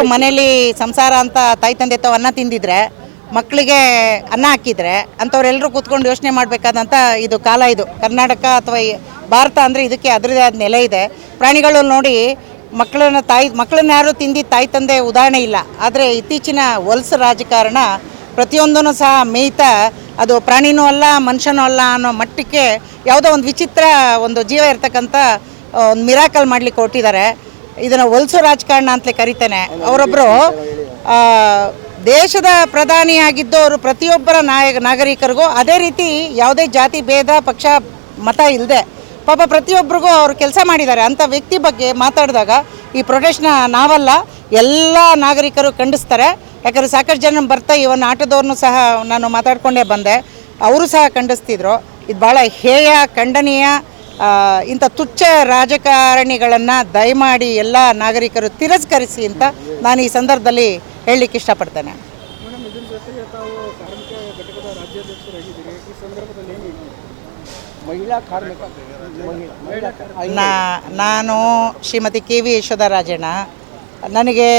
ಎಲ್ಲರೂ ಮನೇಲಿ ಸಂಸಾರ ಅಂತ ತಾಯಿ ತಂದೆ ತಾವು ಅನ್ನ ತಿಂದಿದ್ರೆ, ಮಕ್ಕಳಿಗೆ ಅನ್ನ ಹಾಕಿದರೆ ಅಂಥವ್ರೆಲ್ಲರೂ ಕೂತ್ಕೊಂಡು ಯೋಚನೆ ಮಾಡಬೇಕಾದಂಥ ಇದು ಕಾಲ. ಇದು ಕರ್ನಾಟಕ ಅಥವಾ ಭಾರತ ಅಂದರೆ ಇದಕ್ಕೆ ಅದರದೇ ಆದ ನೆಲೆ ಇದೆ. ಪ್ರಾಣಿಗಳು ನೋಡಿ ಮಕ್ಕಳನ್ನ ಯಾರು ತಿಂದಿದ್ದು ತಾಯಿ ತಂದೆ ಉದಾಹರಣೆ ಇಲ್ಲ. ಆದರೆ ಇತ್ತೀಚಿನ ಹೊಲಸು ರಾಜಕಾರಣ ಪ್ರತಿಯೊಂದೂ ಸಹ ಮೇಯ್ತಾ ಅದು ಪ್ರಾಣಿನೂ ಅಲ್ಲ ಮನುಷ್ಯನೂ ಅಲ್ಲ ಅನ್ನೋ ಮಟ್ಟಕ್ಕೆ ಯಾವುದೋ ಒಂದು ವಿಚಿತ್ರ ಒಂದು ಜೀವ ಇರ್ತಕ್ಕಂಥ ಒಂದು ಮಿರಾಕಲ್ ಮಾಡಲಿಕ್ಕೆ ಹೊರಟಿದ್ದಾರೆ. ಇದನ್ನು ಹೊಲಸು ರಾಜಕಾರಣ ಅಂತಲೇ ಕರಿತೇನೆ. ಅವರೊಬ್ಬರು ದೇಶದ ಪ್ರಧಾನಿಯಾಗಿದ್ದವರು ಪ್ರತಿಯೊಬ್ಬರ ನಾಗರಿಕರಿಗೂ ಅದೇ ರೀತಿ ಯಾವುದೇ ಜಾತಿ ಭೇದ ಪಕ್ಷ ಮತ ಇಲ್ಲದೆ ಪಾಪ ಪ್ರತಿಯೊಬ್ಬರಿಗೂ ಅವರು ಕೆಲಸ ಮಾಡಿದ್ದಾರೆ. ಅಂಥ ವ್ಯಕ್ತಿ ಬಗ್ಗೆ ಮಾತಾಡಿದಾಗ ಈ ಪ್ರೊಟೆಸ್ಟ್ನ ನಾವಲ್ಲ ಎಲ್ಲ ನಾಗರಿಕರು ಖಂಡಿಸ್ತಾರೆ. ಯಾಕಂದರೆ ಸಾಕಷ್ಟು ಜನ ಬರ್ತಾ ಇವನ್ ಆಟೋದವ್ರನ್ನೂ ಸಹ ನಾನು ಮಾತಾಡ್ಕೊಂಡೇ ಬಂದೆ, ಅವರು ಸಹ ಖಂಡಿಸ್ತಿದ್ರು. ಇದು ಭಾಳ ಹೇಯ ಖಂಡನೀಯ. ಇಂಥ ತುಚ್ಛ ರಾಜಕಾರಣಿಗಳನ್ನು ದಯಮಾಡಿ ಎಲ್ಲ ನಾಗರಿಕರು ತಿರಸ್ಕರಿಸಿ ಅಂತ ನಾನು ಈ ಸಂದರ್ಭದಲ್ಲಿ ಹೇಳಲಿಕ್ಕೆ ಇಷ್ಟಪಡ್ತೇನೆ. ನಾನು ಶ್ರೀಮತಿ ಕೆ ವಿ ಯಶೋಧರಾಜಣ್ಣ. ನನಗೆ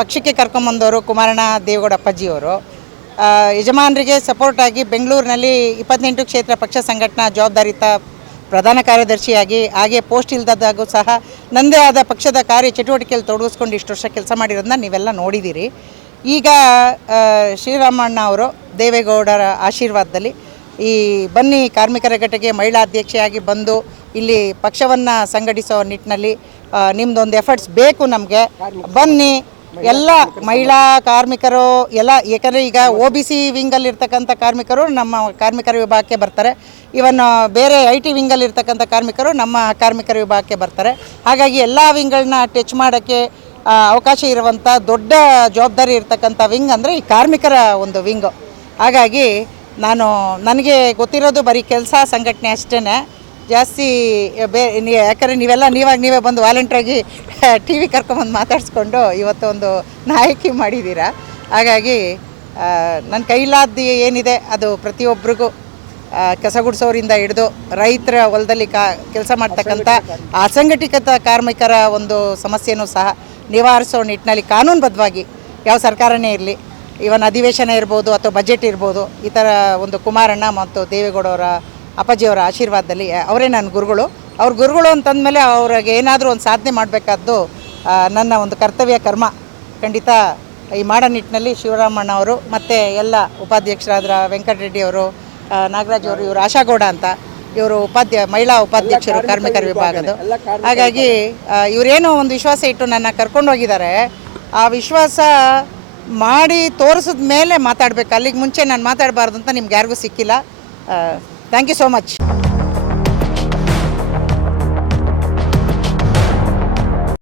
ಪಕ್ಷಕ್ಕೆ ಕರ್ಕೊಂಬಂದವರು ಕುಮಾರಣ್ಣ ದೇವೇಗೌಡ ಅಪ್ಪಾಜಿಯವರು. ಯಜಮಾನರಿಗೆ ಸಪೋರ್ಟಾಗಿ ಬೆಂಗಳೂರಿನಲ್ಲಿ 28 ಕ್ಷೇತ್ರ ಪಕ್ಷ ಸಂಘಟನಾ ಜವಾಬ್ದಾರಿತ ಪ್ರಧಾನ ಕಾರ್ಯದರ್ಶಿಯಾಗಿ, ಹಾಗೆ ಪೋಸ್ಟ್ ಇಲ್ದಾಗೂ ಸಹ ನನ್ನದೇ ಆದ ಪಕ್ಷದ ಕಾರ್ಯ ಚಟುವಟಿಕೆಯಲ್ಲಿ ತೊಡಗಿಸ್ಕೊಂಡು ಇಷ್ಟು ವರ್ಷ ಕೆಲಸ ಮಾಡಿರೋದನ್ನ ನೀವೆಲ್ಲ ನೋಡಿದ್ದೀರಿ. ಈಗ ಶ್ರೀರಾಮಣ್ಣ ಅವರು ದೇವೇಗೌಡರ ಆಶೀರ್ವಾದದಲ್ಲಿ ಈ ಬನ್ನಿ ಕಾರ್ಮಿಕರ ಘಟಕ್ಕೆ ಮಹಿಳಾ ಅಧ್ಯಕ್ಷೆಯಾಗಿ ಬಂದು ಇಲ್ಲಿ ಪಕ್ಷವನ್ನು ಸಂಘಟಿಸೋ ನಿಟ್ಟಿನಲ್ಲಿ ನಿಮ್ಮದೊಂದು ಎಫರ್ಟ್ಸ್ ಬೇಕು ನಮಗೆ. ಬನ್ನಿ ಎಲ್ಲ ಮಹಿಳಾ ಕಾರ್ಮಿಕರು ಎಲ್ಲ, ಏಕೆಂದರೆ ಈಗ OBC ವಿಂಗಲ್ಲಿರ್ತಕ್ಕಂಥ ಕಾರ್ಮಿಕರು ನಮ್ಮ ಕಾರ್ಮಿಕರ ವಿಭಾಗಕ್ಕೆ ಬರ್ತಾರೆ. ಇವನ್ ಬೇರೆ IT ವಿಂಗಲ್ಲಿರ್ತಕ್ಕಂಥ ಕಾರ್ಮಿಕರು ನಮ್ಮ ಕಾರ್ಮಿಕರ ವಿಭಾಗಕ್ಕೆ ಬರ್ತಾರೆ. ಹಾಗಾಗಿ ಎಲ್ಲ ವಿಂಗ್ಗಳನ್ನ ಟಚ್ ಮಾಡೋಕ್ಕೆ ಅವಕಾಶ ಇರುವಂಥ ದೊಡ್ಡ ಜವಾಬ್ದಾರಿ ಇರ್ತಕ್ಕಂಥ ವಿಂಗ್ ಅಂದರೆ ಈ ಕಾರ್ಮಿಕರ ಒಂದು ವಿಂಗು. ಹಾಗಾಗಿ ನನಗೆ ಗೊತ್ತಿರೋದು ಬರೀ ಕೆಲಸ ಸಂಘಟನೆ ಅಷ್ಟೇ, ಜಾಸ್ತಿ ಯಾಕಂದರೆ ನೀವೇ ಬಂದು ವಾಲಂಟ್ರಾಗಿ TV ಕರ್ಕೊಂಬಂದು ಮಾತಾಡಿಸ್ಕೊಂಡು ಇವತ್ತು ಒಂದು ನಾಯಕಿ ಮಾಡಿದ್ದೀರಾ. ಹಾಗಾಗಿ ನನ್ನ ಕೈಲಾದ ಏನಿದೆ ಅದು ಪ್ರತಿಯೊಬ್ಬರಿಗೂ ಕಸ ಗುಡಿಸೋರಿಂದ ಹಿಡಿದು ರೈತರ ಹೊಲದಲ್ಲಿ ಕೆಲಸ ಮಾಡ್ತಕ್ಕಂಥ ಅಸಂಘಟಿತ ಕಾರ್ಮಿಕರ ಒಂದು ಸಮಸ್ಯೆನೂ ಸಹ ನಿವಾರಿಸೋ ನಿಟ್ಟಿನಲ್ಲಿ ಕಾನೂನುಬದ್ಧವಾಗಿ ಯಾವ ಸರ್ಕಾರನೇ ಇರಲಿ, ಇವನ್ ಅಧಿವೇಶನ ಇರ್ಬೋದು ಅಥವಾ ಬಜೆಟ್ ಇರ್ಬೋದು, ಈ ಥರ ಒಂದು ಕುಮಾರಣ್ಣ ಮತ್ತು ದೇವೇಗೌಡವರ ಅಪ್ಪಾಜಿಯವರ ಆಶೀರ್ವಾದದಲ್ಲಿ ಅವರೇ ನನ್ನ ಗುರುಗಳು. ಅವ್ರ ಗುರುಗಳು ಅಂತಂದಮೇಲೆ ಅವ್ರಿಗೆ ಏನಾದರೂ ಒಂದು ಸಾಧನೆ ಮಾಡಬೇಕಾದ್ದು ನನ್ನ ಒಂದು ಕರ್ತವ್ಯ ಕರ್ಮ. ಖಂಡಿತ ಈ ಮಾಡೋ ನಿಟ್ಟಿನಲ್ಲಿ ಶಿವರಾಮಣ್ಣ ಅವರು ಮತ್ತು ಎಲ್ಲ ಉಪಾಧ್ಯಕ್ಷರಾದ ವೆಂಕಟರೆಡ್ಡಿಯವರು, ನಾಗರಾಜ್ ಅವರು, ಇವರು ಆಶಾಗೌಡ ಅಂತ ಇವರು ಮಹಿಳಾ ಉಪಾಧ್ಯಕ್ಷರು ಕಾರ್ಮಿಕರ ವಿಭಾಗದ. ಹಾಗಾಗಿ ಇವರೇನೋ ಒಂದು ವಿಶ್ವಾಸ ಇಟ್ಟು ನನ್ನ ಕರ್ಕೊಂಡು ಹೋಗಿದ್ದಾರೆ. ಆ ವಿಶ್ವಾಸ ಮಾಡಿ ತೋರಿಸಿದ ಮೇಲೆ ಮಾತಾಡಬೇಕು, ಅಲ್ಲಿಗೆ ಮುಂಚೆ ನಾನು ಮಾತಾಡಬಾರ್ದು ಅಂತ ನಿಮ್ಗೆ ಯಾರಿಗೂ ಸಿಕ್ಕಿಲ್ಲ. Thank you so much.